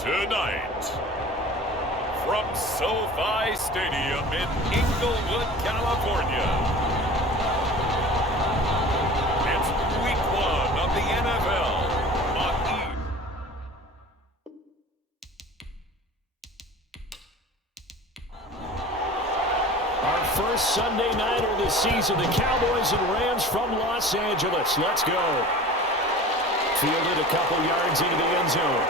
Tonight, from SoFi Stadium in Inglewood, California, it's Week 1 of the NFL on E! Our first Sunday night of the season, the Cowboys and Rams from Los Angeles. Let's go. Fielded a couple yards into the end zone.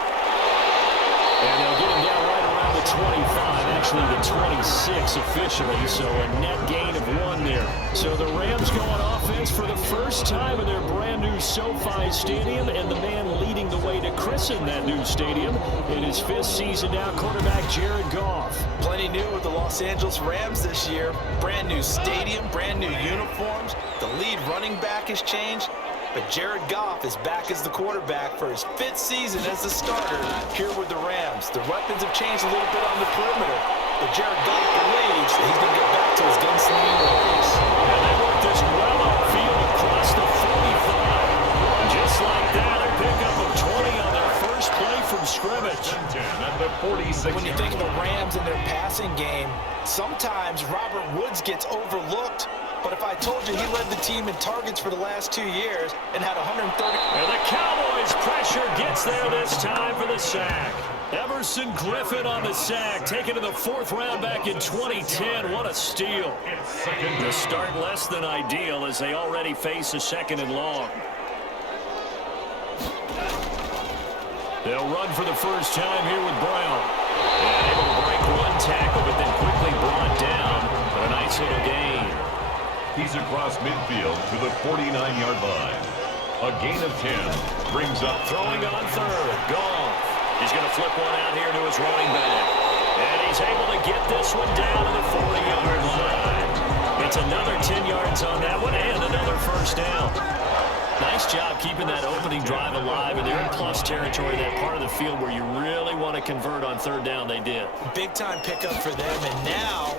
And they'll get him down right around the 25, actually the 26 officially, so a net gain of 1 there. So the Rams go on offense for the first time in their brand new SoFi Stadium, and the man leading the way to christen that new stadium in his 5th season now, quarterback Jared Goff. Plenty new with the Los Angeles Rams this year. Brand new stadium, brand new uniforms. The lead running back has changed. But Jared Goff is back as the quarterback for his 5th season as the starter here with the Rams. The weapons have changed a little bit on the perimeter, but Jared Goff believes that he's going to get back to his gunslinging ways. And they worked this well upfield across the 45. Just like that, a pickup of 20 on their first play from scrimmage. At the 46. When you think of the Rams and their passing game, sometimes Robert Woods gets overlooked. But if I told you he led the team in targets for the last 2 years and had 130. And the Cowboys pressure gets there this time for the sack. Everson Griffin on the sack, taken to the 4th round back in 2010. What a steal. The start less than ideal as they already face a 2nd and long. They'll run for the first time here with Brown. And able to break 1 tackle, but then quickly brought down. But a nice little gain. He's across midfield to the 49-yard line. A gain of 10 brings up throwing on 3rd. Goff. He's going to flip one out here to his running back. And he's able to get this one down to the 40-yard line. It's another 10 yards on that one and another first down. Nice job keeping that opening drive alive, and they're in plus territory, that part of the field where you really want to convert on 3rd down. They did. Big-time pickup for them, and now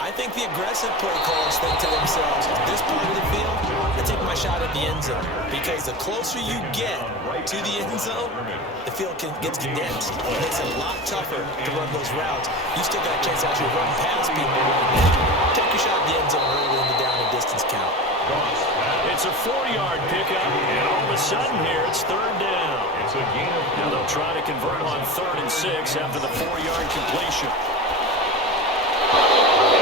I think the aggressive play callers think to themselves, this part of the field, I take my shot at the end zone. Because the closer you get to the end zone, the field gets condensed. It makes it a lot tougher to run those routes. You still got a chance to actually run past people right now. Take your shot at the end zone early in the down and distance count. It's a 4-yard pickup, and all of a sudden here, it's 3rd down. It's a gain of 4. Now they'll try to convert on 3rd and 6 after the 4-yard completion.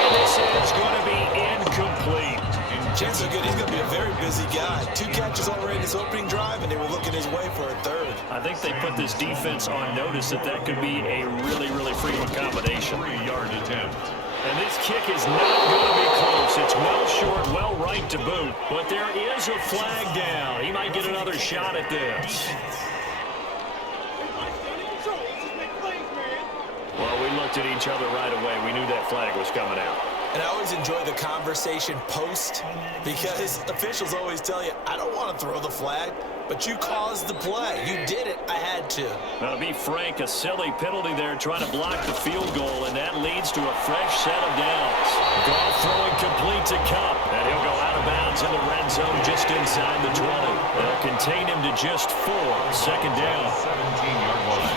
This is going to be incomplete. Chances are good he's going to be a very busy guy. 2 catches already in his opening drive, and they were looking his way for a 3rd. I think they put this defense on notice that could be a really, really frequent combination. 3-yard attempt. And this kick is not going to be close. It's well short, well right to boot. But there is a flag down. He might get another shot at this. Well, we looked at each other right away. We knew that flag was coming out. And I always enjoy the conversation post because officials always tell you, I don't want to throw the flag, but you caused the play. You did it. I had to. Now, to be frank, a silly penalty there trying to block the field goal, and that leads to a fresh set of downs. Goff throwing complete to Cup, and he'll go out of bounds in the red zone just inside the 20. They'll contain him to just 4. 2nd down. 17-yard line.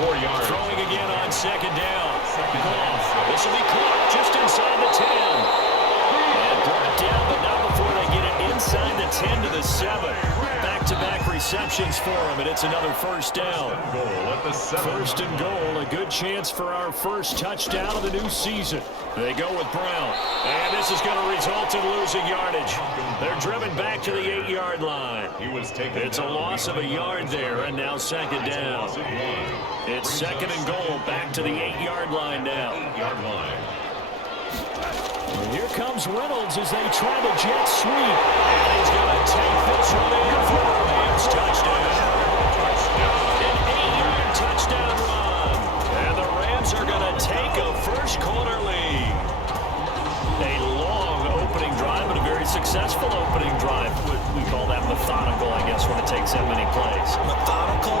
4 yards. Throwing again on 2nd down. Goff. This will be caught just inside the 10. And brought down, but not before they get it inside the 10 to the 7. Back-to-back receptions for him, and it's another first down. Goal at the 7. 1st and goal, a good chance for our first touchdown of the new season. They go with Brown, and this is going to result in losing yardage. They're driven back to the 8-yard line. It's a loss of a yard there, and now 2nd down. It's 2nd and goal, back to the 8-yard line now. 8-yard line. Here comes Reynolds as they try the jet sweep. And he's going to take this one in for the Rams touchdown. An 8-yard touchdown run. And the Rams are going to take a first-quarter lead. A long opening drive, but a very successful opening drive. We call that methodical, I guess, when it takes that many plays. Methodical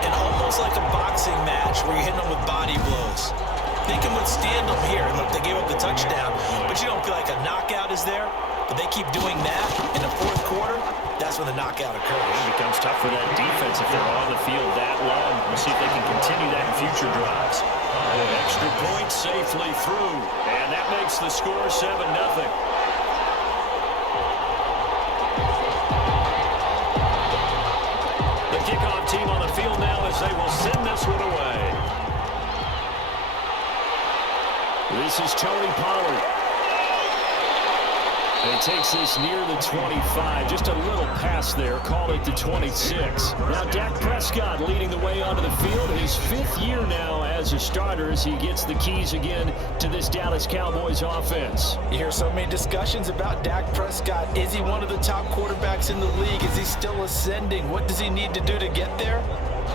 and almost like a boxing match where you're hitting them with body blows. They can withstand them here. Look, they gave up the touchdown, but you don't feel like a knockout is there. But they keep doing that in the 4th quarter. That's that's when the knockout occurs. It becomes tough for that defense if they're on the field that long. We'll see if they can continue that in future drives. Extra point safely through, and that makes the score 7-0. The kickoff team on the field now as they will send this one away. This is Tony Pollard. And he takes this near the 25. Just a little pass there. Call it the 26. Now Dak Prescott leading the way onto the field. His 5th year now as a starter as he gets the keys again to this Dallas Cowboys offense. You hear so many discussions about Dak Prescott. Is he one of the top quarterbacks in the league? Is he still ascending? What does he need to do to get there?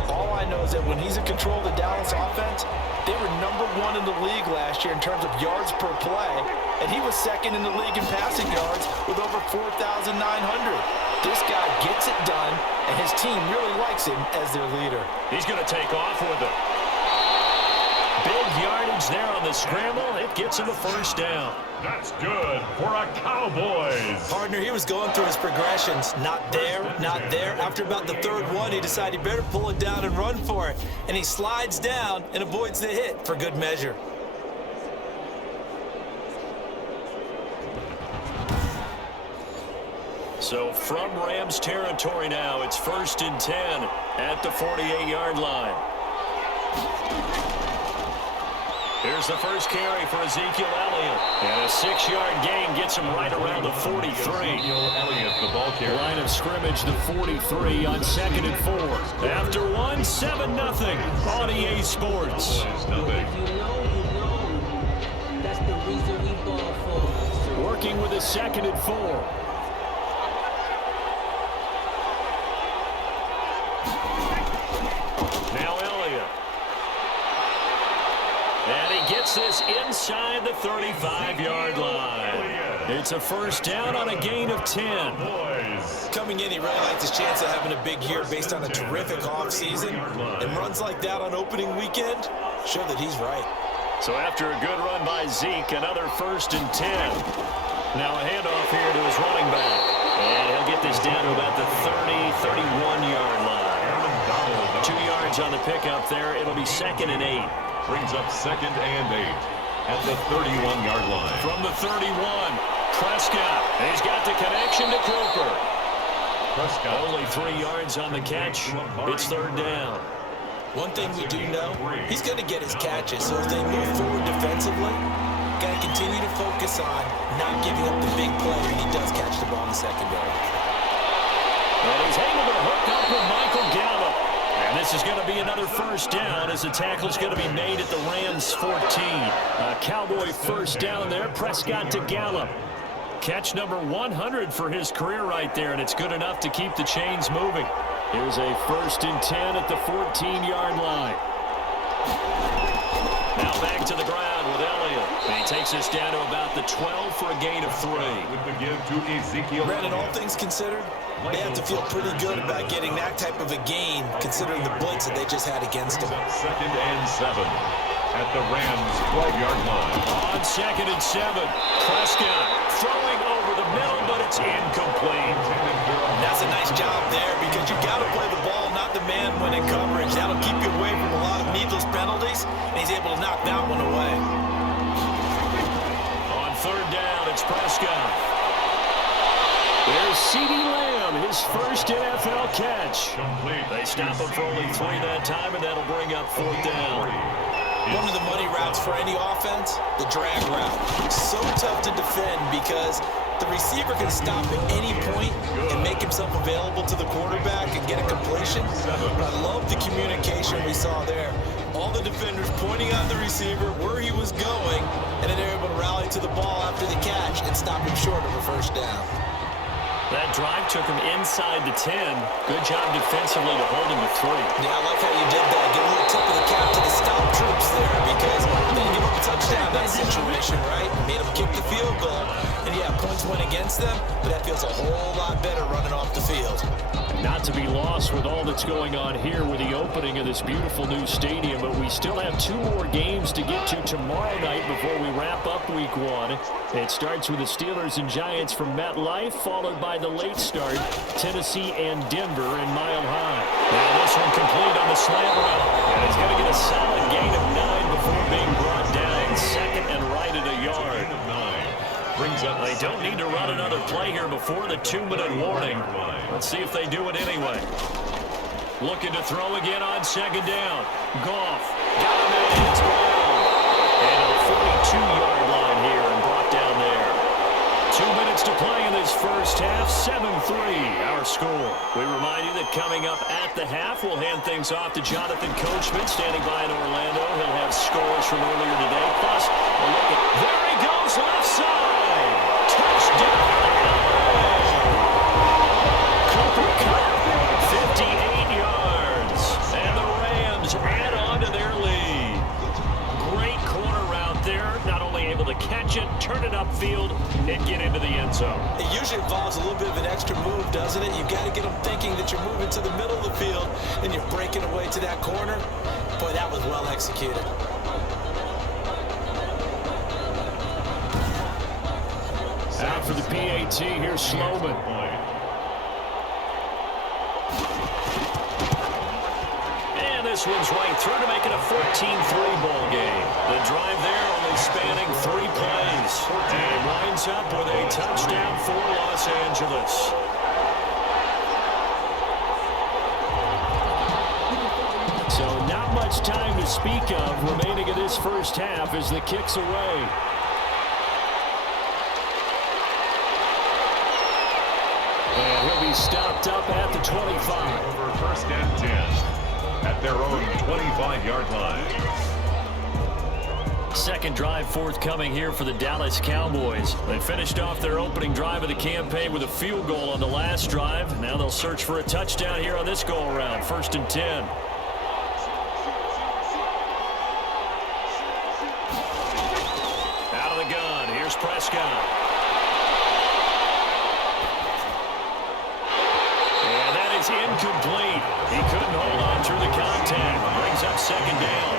All I know is that when he's in control of the Dallas offense, they were #1 in the league last year in terms of yards per play, and he was 2nd in the league in passing yards with over 4,900. This guy gets it done, and his team really likes him as their leader. He's going to take off with it. Big yardage there on the scramble. It gets him a first down. That's good for a Cowboys. Partner, he was going through his progressions. Not there, not there. After about the 3rd one, he decided he better pull it down and run for it. And he slides down and avoids the hit for good measure. So from Rams territory now, it's 1st and 10 at the 48-yard line. Here's the first carry for Ezekiel Elliot. And a 6-yard gain gets him right around the 43. Ezekiel Elliot, the ball carrier. Line of scrimmage, the 43 on 2nd and 4. After 1, 7-0 on EA Sports. That's the reason we ball for. Working with a 2nd and 4. Now Elliott. And he gets this inside the 35-yard line. It's a first down on a gain of 10. Coming in, he really liked his chance of having a big year based on a terrific offseason. And runs like that on opening weekend show that he's right. So after a good run by Zeke, another 1st and 10. Now a handoff here to his running back. And he'll get this down to about the 30, 31-yard line. 2 yards on the pickup there. It'll be 2nd and 8. Brings up 2nd and 8 at the 31-yard line. From the 31, Prescott. He's got the connection to Cooper. Prescott. Only 3 yards on the catch. It's 3rd down. One thing we do know, he's going to get his catches. So as they move forward defensively, got to continue to focus on not giving up the big play when he does catch the ball in the secondary. And he's able to hook up with Michael Gallup. And this is going to be another first down as the tackle's going to be made at the Rams 14. A Cowboy first down there. Prescott to Gallup. Catch number 100 for his career right there, and it's good enough to keep the chains moving. Here's a 1st and 10 at the 14-yard line. Now back to the ground with Elliott. And he takes us down to about the 12 for a gain of 3. With the give to Ezekiel. Brandon, all things considered, they have to feel pretty good about getting that type of a gain, considering the blitz that they just had against them. 2nd and 7 at the Rams 12-yard line. On 2nd and 7, Prescott throwing over the middle, but it's incomplete. That's a nice job there because you've got to play the ball, not the man when in coverage. That'll keep you away from a lot of needless penalties, and he's able to knock that one away. On 3rd down, it's Prescott. There's CeeDee Lamb, his first NFL catch. They stop him for only 3 that time, and that'll bring up 4th down. One of the money routes for any offense, the drag route. So tough to defend because the receiver can stop at any point and make himself available to the quarterback and get a completion. But I love the communication we saw there. All the defenders pointing out the receiver where he was going, and then they're able to rally to the ball after the catch and stop him short of a first down. That drive took him inside the 10. Good job defensively to hold him to 3. Yeah, I like how you did that. Give a little tip of the cap to the scout troops there because they didn't give up a touchdown in that situation, right? Made them kick the field goal. And yeah, points went against them, but that feels a whole lot better running off the field. Not to be lost with all that's going on here with the opening of this beautiful new stadium, but we still have 2 more games to get to tomorrow night before we wrap up week 1. It starts with the Steelers and Giants from MetLife, followed by by the late start, Tennessee and Denver in Mile High. Now this one complete on the slant route. And he's going to get a solid gain of 9 before being brought down. Second and right at a yard. They don't need to run another play here before the 2-minute warning. Let's see if they do it anyway. Looking to throw again on second down. Goff got him in. It's and a 42-yard line here and brought down there. 2 minutes to play in this first half. 7-3 our score. We remind you that coming up at the half, we'll hand things off to Jonathan Coachman standing by in Orlando. He'll have scores from earlier today. Plus, a look at, there he goes, left side. Touchdown, LA. Cooper Kupp, 58 yards. And the Rams add on to their lead. Great corner route there. Not only able to catch it, turn it upfield, and get into the end zone. It usually involves a little bit of an extra move, doesn't it? You've got to get them thinking that you're moving to the middle of the field and you're breaking away to that corner. Boy, that was well executed. Out for the PAT, here's Sloman. And this one's right through to make it a 14-3 ball game. The drive there only spanning 3 plays. And winds up with a touchdown for Los Angeles. So not much time to speak of remaining in this first half as the kick's away. And he'll be stopped up at the 25. Over first and 10 at their own 25-yard line. Second drive forthcoming here for the Dallas Cowboys. They finished off their opening drive of the campaign with a field goal on the last drive. Now they'll search for a touchdown here on this go-around. First and 10. Out of the gun. Here's Prescott. Incomplete. He couldn't hold on through the contact. Brings up second down.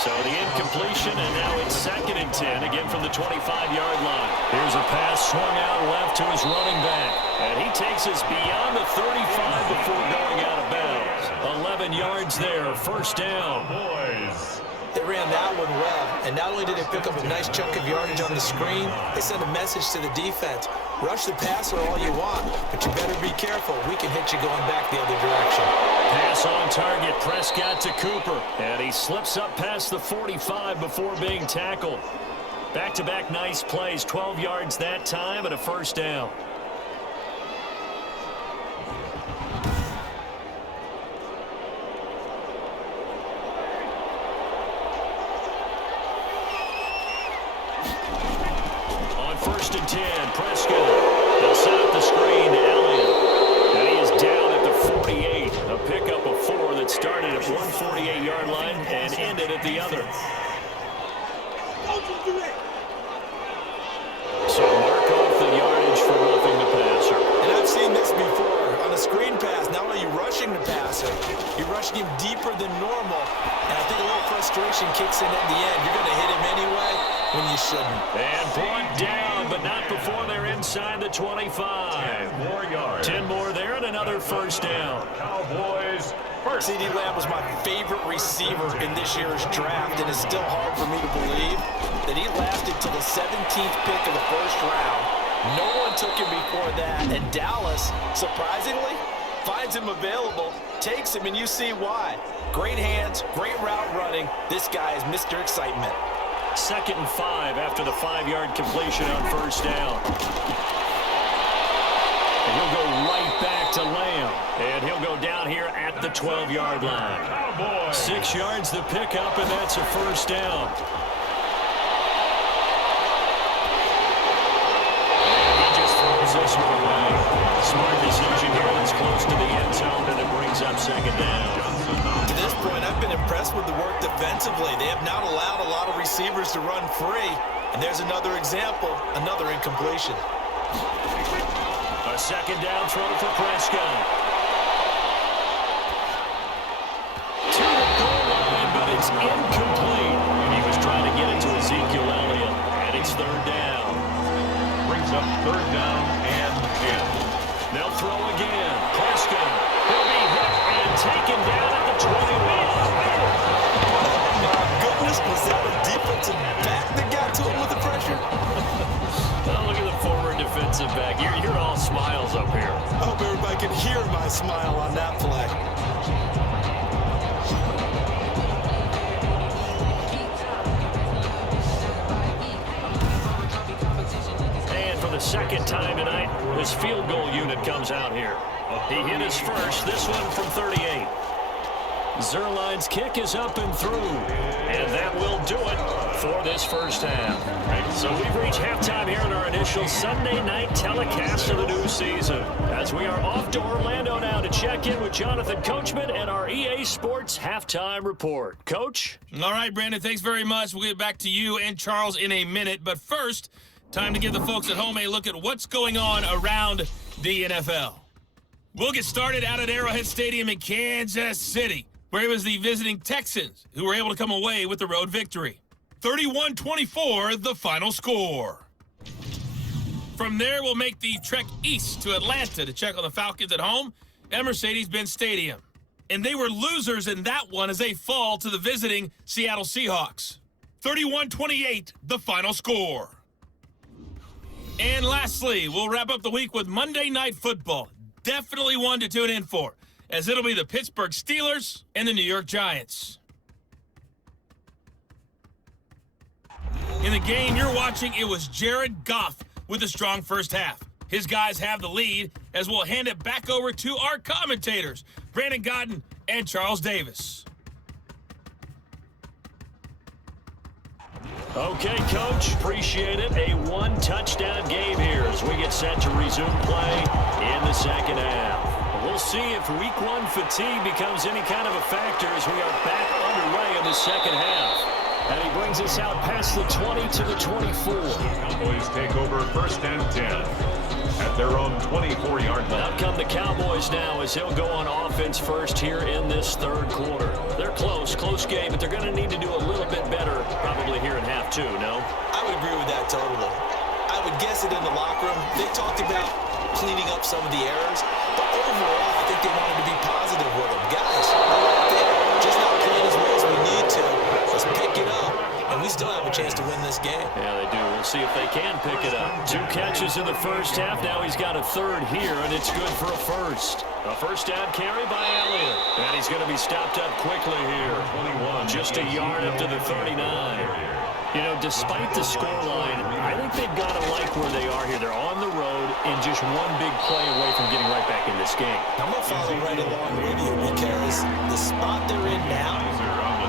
So the incompletion, and now it's second and 10, again from the 25-yard line. Here's a pass swung out left to his running back. And he takes us beyond the 35 before going out of bounds. 11 yards there, first down. Boys. They ran that one well, and not only did they pick up a nice chunk of yardage on the screen, they sent a message to the defense. Rush the passer all you want, but you better be careful. We can hit you going back the other direction. Pass on target, Prescott to Cooper. And he slips up past the 45 before being tackled. Back-to-back nice plays, 12 yards that time and a first down. First and 10, Prescott. They'll set up the screen to Elliot. And he is down at the 48. A pickup of 4 that started at one 48-yard line and ended at the other. So mark off the yardage for roughing the passer. And I've seen this before. On a screen pass, not only are you rushing the passer, you're rushing him deeper than normal. And I think a little frustration kicks in at the end. You're going to hit him anyway when you shouldn't. And brought down, but not before they're inside the 25. 10 more yards. 10 more there and another first down. Cowboys first. CeeDee Lamb was my favorite receiver in this year's draft, and it's still hard for me to believe that he lasted till the 17th pick of the first round. No one took him before that, and Dallas, surprisingly, finds him available, takes him, and you see why. Great hands, great route running. This guy is Mr. Excitement. Second and 5 after the 5-yard completion on first down. And he'll go right back to Lamb. And he'll go down here at the 12-yard line. Cowboys. 6 yards the pickup, and that's a first down. And he just throws this one away. Smart decision here. That's close to the end zone, and it brings up second down. To this point, I've been impressed with the work defensively. They have not allowed a lot of receivers to run free. And there's another example, another incompletion. A second down throw for Prescott. To the goal line, but it's incomplete. He was trying to get it to Ezekiel Elliot, and it's third down. Brings up third down and 10. They'll throw again. Prescott. He'll be hit and taken down at the 21. My goodness, was that a defensive back that got to him with the pressure? Oh, look at the forward defensive back. You're all smiles up here. I hope everybody can hear my smile on that play. Second time tonight, his field goal unit comes out here. He hit his first, this one from 38. Zerline's kick is up and through, and that will do it for this first half. So we've reached halftime here in our initial Sunday night telecast of the new season, as we are off to Orlando now to check in with Jonathan Coachman and our EA Sports halftime report. Coach? All right, Brandon, thanks very much. We'll get back to you and Charles in a minute, but first, time to give the folks at home a look at what's going on around the NFL. We'll get started out at Arrowhead Stadium in Kansas City, where it was the visiting Texans who were able to come away with the road victory. 31-24, the final score. From there, we'll make the trek east to Atlanta to check on the Falcons at home at Mercedes-Benz Stadium. And they were losers in that one as they fall to the visiting Seattle Seahawks. 31-28, the final score. And lastly, we'll wrap up the week with Monday Night Football. Definitely one to tune in for, as it'll be the Pittsburgh Steelers and the New York Giants. In the game you're watching, it was Jared Goff with a strong first half. His guys have the lead, as we'll hand it back over to our commentators, Brandon Godden and Charles Davis. Okay, Coach, appreciate it. A one-touchdown game here as we get set to resume play in the second half. We'll see if week one fatigue becomes any kind of a factor as we are back underway in the second half. And he brings us out past the 20 to the 24. Cowboys take over first and 10 at their own 24-yard line. Out come the Cowboys now as they'll go on offense first here in this third quarter. They're close game, but they're going to need to do a little bit better probably here in half two, no? I would agree with that totally. I would guess it in the locker room. They talked about cleaning up some of the errors, but overall, I think they wanted to be positive with them. Guys, we're right there. Just not playing as well as we need to. Let's pick it up, and we still have a chance to win this game. Yeah, they do. We'll see if they can pick it up. 2 catches in the first half. Now he's got a third here, and it's good for a first. A first down carry by Elliot. And he's going to be stopped up quickly here. 21, just a yard up to the 39. You know, despite the scoreline, I think they've got to like where they are here. They're on the road and just one big play away from getting right back in this game. I'm going to follow right along with you because the spot they're in now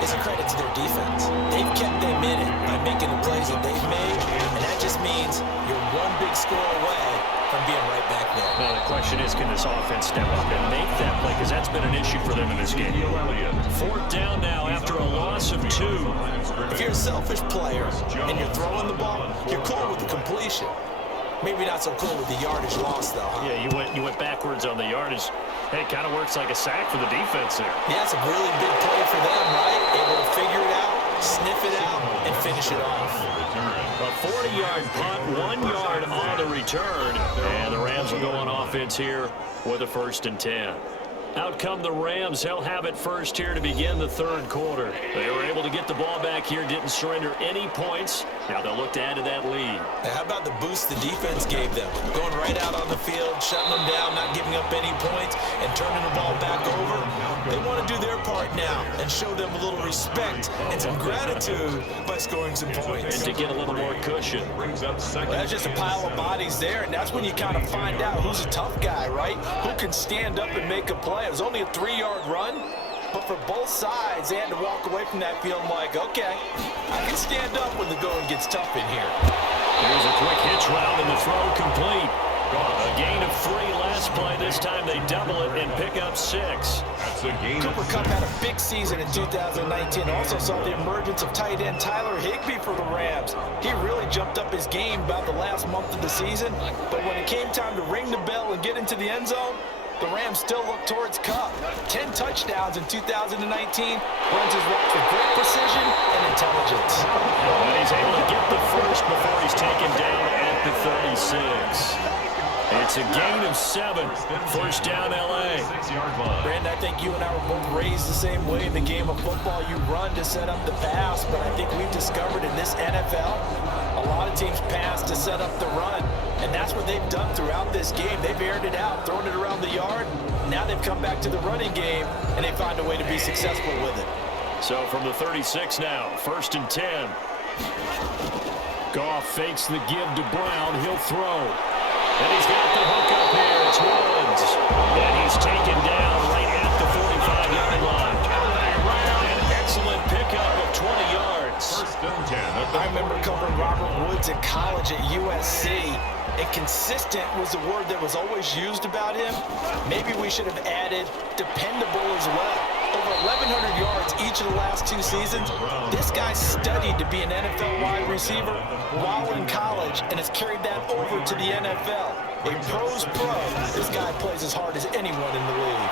is a credit to their defense. They've kept them in it by making the plays that they've made, and that just means you're one big score away from being right back there. Now the question is, can this offense step up and make that play? Because that's been an issue for them in this game. Fourth down now after a loss of 2. If you're a selfish player and you're throwing the ball, you're cool with the completion. Maybe not so cool with the yardage loss, though, huh? Yeah, you went backwards on the yardage. Hey, it kind of works like a sack for the defense there. Yeah, it's a really big play for them, right? Able to figure it out, sniff it out, and finish it off. A 40-yard punt, 1 yard on the return. And the Rams will go on offense here with a 1st and 10. Out come the Rams. They'll have it first here to begin the third quarter. They were able to get the ball back here, didn't surrender any points. Now they'll look to add to that lead. Now, how about the boost the defense gave them? Going right out on the field, shutting them down, not giving up any points, and turning the ball back over. They want to do their part now and show them a little respect and some gratitude by scoring some points. And to get a little more cushion. Well, that's just a pile of bodies there, and that's when you kind of find out who's a tough guy, right? Who can stand up and make a play. It was only a 3-yard run, but for both sides, they had to walk away from that field like, okay, I can stand up when the going gets tough in here. Here's a quick hitch route and the throw complete. A gain of 3 last play. This time they double it and pick up 6. That's a gain. Cooper Kupp had a big season in 2019. Also saw the emergence of tight end Tyler Higbee for the Rams. He really jumped up his game about the last month of the season, but when it came time to ring the bell and get into the end zone, the Rams still look towards Kupp. 10 touchdowns in 2019. Runs his routes with great precision and intelligence. And he's able to get the first before he's taken down at the 36. It's It's a gain of 7. First down, L.A. Brandon, I think you and I were both raised the same way in the game of football. You run to set up the pass, but I think we've discovered in this NFL, a lot of teams pass to set up the run, and that's what they've done throughout this game. They've aired it out, thrown it around the yard. Now they've come back to the running game, and they find a way to be successful with it. So from the 36 now, 1st and 10. Goff fakes the give to Brown. He'll throw. And he's got the hook up here. It's Woods. And he's taken down right at the 45-yard line. An excellent pickup of 20 yards. I remember covering Robert Woods in college at USC, and consistent was the word that was always used about him. Maybe we should have added dependable as well. Over 1,100 yards each of the last 2 seasons. This guy studied to be an NFL wide receiver while in college and has carried that over to the NFL. A pro's pro. This guy plays as hard as anyone in the league.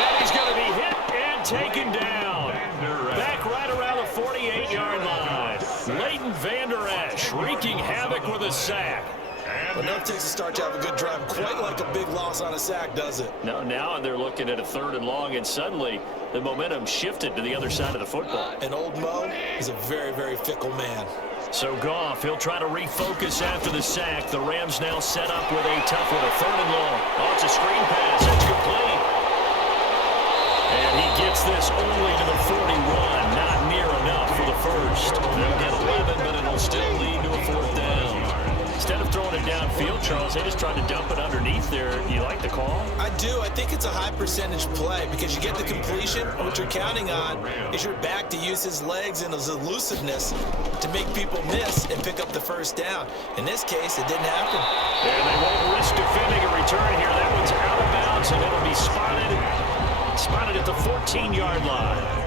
And he's going to be hit and taken down. Back right around the 48-yard line. Leighton Vander Esch wreaking havoc with a sack. Well, enough takes a start to have a good drive. Quite like a big loss on a sack, does it? No, now they're looking at a 3rd and long, and suddenly the momentum shifted to the other side of the football. And old Mo is a very, very fickle man. So Goff, he'll try to refocus after the sack. The Rams now set up with a tough one, a 3rd and long. Oh, it's a screen pass. That's complete. And he gets this only to the 41. Not near enough for the first. They'll get 11, but it'll still lead to a 4th down. Instead of throwing it downfield, Charles, they just tried to dump it underneath there. You like the call? I do. I think it's a high percentage play because you get the completion. What you're counting on is your back to use his legs and his elusiveness to make people miss and pick up the first down. In this case, it didn't happen. And they won't risk defending a return here. That one's out of bounds, and it'll be spotted at the 14-yard line.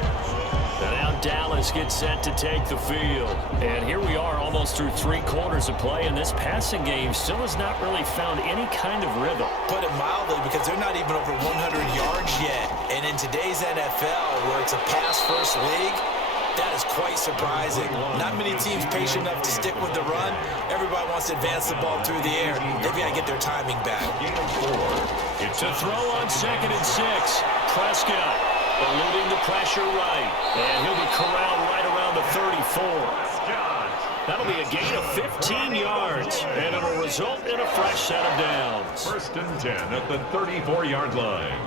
And now Dallas gets set to take the field. And here we are almost through 3 quarters of play, and this passing game still has not really found any kind of rhythm. Put it mildly, because they're not even over 100 yards yet. And in today's NFL, where it's a pass-first league, that is quite surprising. Not many teams patient enough to stick with the run. Everybody wants to advance the ball through the air. They've got to get their timing back. To throw on 2nd and 6, Prescott. Eluding the pressure right. And he'll be corralled right around the 34. That'll be a gain of 15 yards. And it'll result in a fresh set of downs. 1st and 10 at the 34-yard line.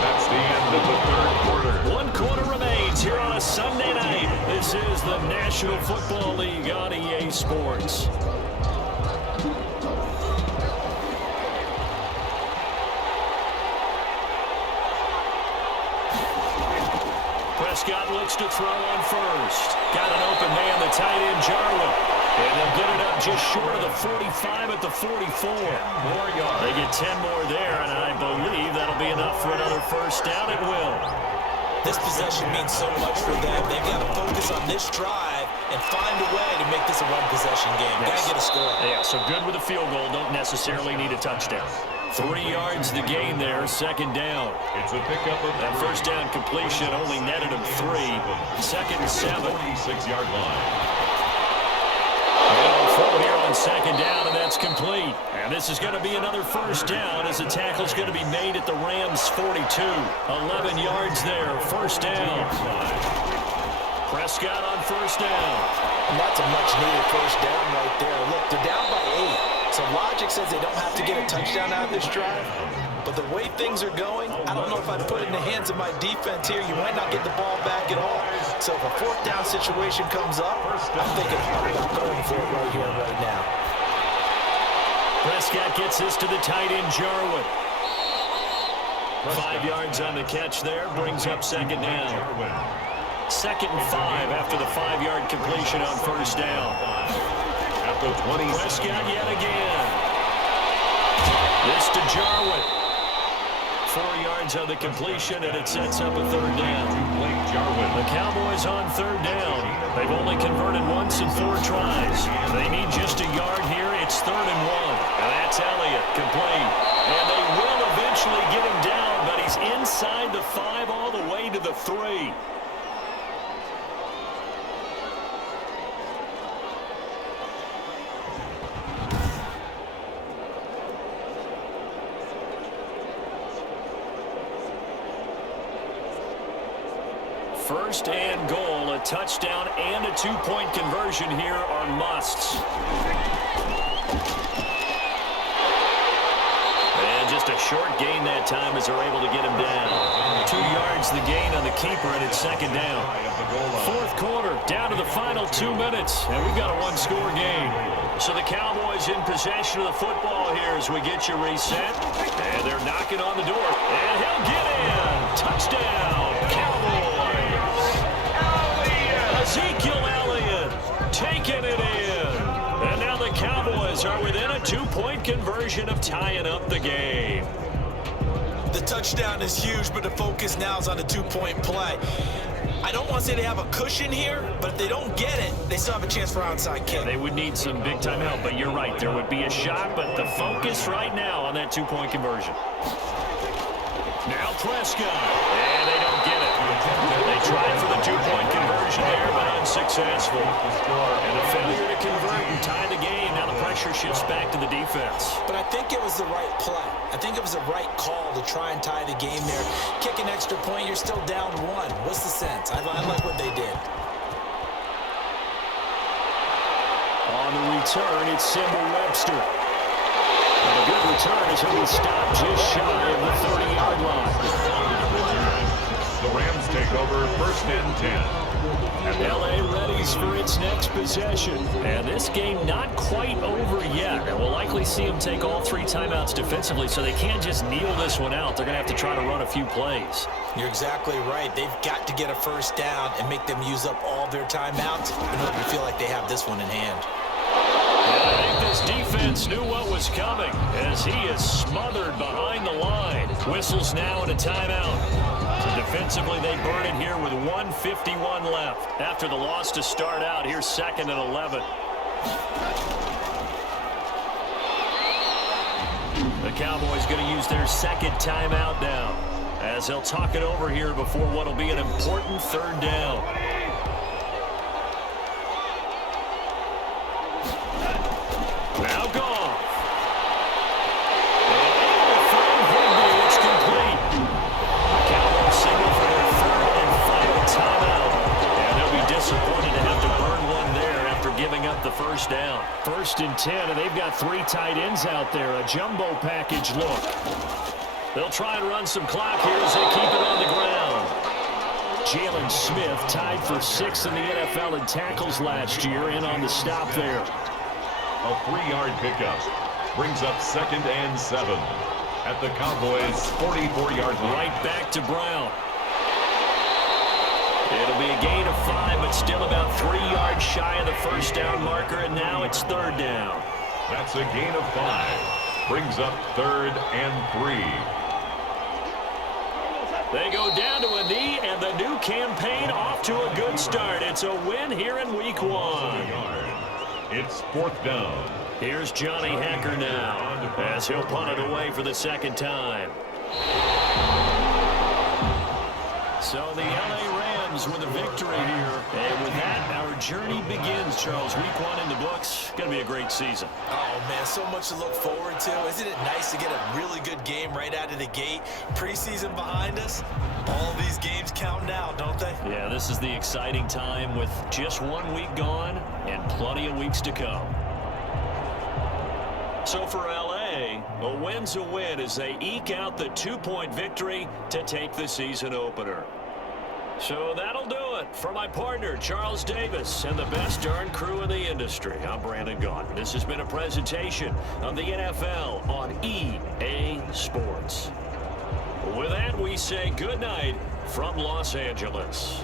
That's the end of the 3rd quarter. 1 quarter remains here on a Sunday night. This is the National Football League on EA Sports. Prescott looks to throw on first. Got an open man, the tight end, Jarwin. And they'll get it up just short of the 45 at the 44. More yards. They get 10 more there, and I believe that'll be enough for another first down. It will. This possession means so much for them. They've got to focus on this drive and find a way to make this a one possession game. Got to get a score. Yeah, so good with a field goal. Don't necessarily need a touchdown. 3 yards the gain there, 2nd down. It's a pickup of that first down completion only netted him 3. 2nd and 7. 26-yard line. And a throw here on 2nd down, and that's complete. And this is going to be another first down as the tackle's going to be made at the Rams' 42. 11 yards there, first down. Prescott on first down. And that's a much-needed first down right there. Look, they're down by 8. So logic says they don't have to get a touchdown out of this drive. But the way things are going, I don't know if I'd put it in the hands of my defense here. You might not get the ball back at all. So if a 4th down situation comes up, I'm thinking hard about going for it right here, right now. Prescott gets this to the tight end, Jarwin. 5 yards on the catch there, brings up 2nd down. 2nd and 5 after the 5-yard completion on first down. At the 20. Prescott yet again. This to Jarwin. 4 yards on the completion, and it sets up a 3rd down. The Cowboys on 3rd down. They've only converted once in 4 tries. They need just a yard here. It's 3rd and 1. And that's Elliott, complete. And they will eventually get him down, but he's inside the 5 all the way to the 3. First and goal, a touchdown and a 2-point conversion here are musts. And just a short gain that time as they're able to get him down. 2 yards the gain on the keeper, and it's second down. Fourth quarter, down to the final 2 minutes, and we've got a 1-score game. So the Cowboys in possession of the football here as we get you reset. And they're knocking on the door. And he'll get in. Touchdown, Cowboys. Ezekiel Elliot taking it in. And now the Cowboys are within a 2-point conversion of tying up the game. The touchdown is huge, but the focus now is on the 2-point play. I don't want to say they have a cushion here, but if they don't get it, they still have a chance for onside kick. They would need some big-time help, but you're right. There would be a shot, but the focus right now on that 2-point conversion. Now Prescott, and they don't get it. They tried for the 2-point conversion there, but unsuccessful. And the failure to convert and tie the game. Now the pressure shifts back to the defense. But I think it was the right play. I think it was the right call to try and tie the game there. Kick an extra point, you're still down 1. What's the sense? I like what they did. On the return, it's Symbol Webster. And a good return as he'll be stopped just shy of the 30-yard line. The Rams take over first and 10. L.A. readies for its next possession. And this game not quite over yet. And we'll likely see them take all 3 timeouts defensively, so they can't just kneel this one out. They're going to have to try to run a few plays. You're exactly right. They've got to get a first down and make them use up all their timeouts in order to feel like they have this one in hand. And I think this defense knew what was coming as he is smothered behind the line. Whistles now and a timeout. So defensively, they burn it here with 1:51 left. After the loss to start out, here's 2nd and 11. The Cowboys going to use their 2nd timeout now as they'll talk it over here before what will be an important 3rd down. Now Goff. And it's complete. The Cowboys signal for their 3rd and final timeout. And they'll be disappointed to have to burn one there after giving up the first down. 1st and 10, and they've got 3 tight ends out there. A jumbo package look. They'll try and run some clock here as they keep it on the ground. Jalen Smith tied for 6th in the NFL in tackles last year, and on the stop there. A 3-yard pickup brings up 2nd and 7 at the Cowboys' 44-yard line. Right back to Brown. It'll be a gain of 5, but still about 3 yards shy of the first down marker, and now it's 3rd down. That's a gain of 5. Brings up 3rd and 3. They go down to a knee, and the new campaign off to a good start. It's a win here in Week 1. It's 4th down. Here's Johnny Hacker now as he'll punt it away for the 2nd time. So the L.A. Rams with a victory here. And with that, our journey begins, Charles. Week 1 in the books. Going to be a great season. Oh, man, so much to look forward to. Isn't it nice to get a really good game right out of the gate? Preseason behind us. All these games count now, don't they? Yeah, this is the exciting time with just 1 week gone and plenty of weeks to come. So for L.A., a win's a win as they eke out the 2-point victory to take the season opener. So that'll do it for my partner, Charles Davis, and the best darn crew in the industry. I'm Brandon Gaudin. This has been a presentation of the NFL on EA Sports. With that, we say good night from Los Angeles.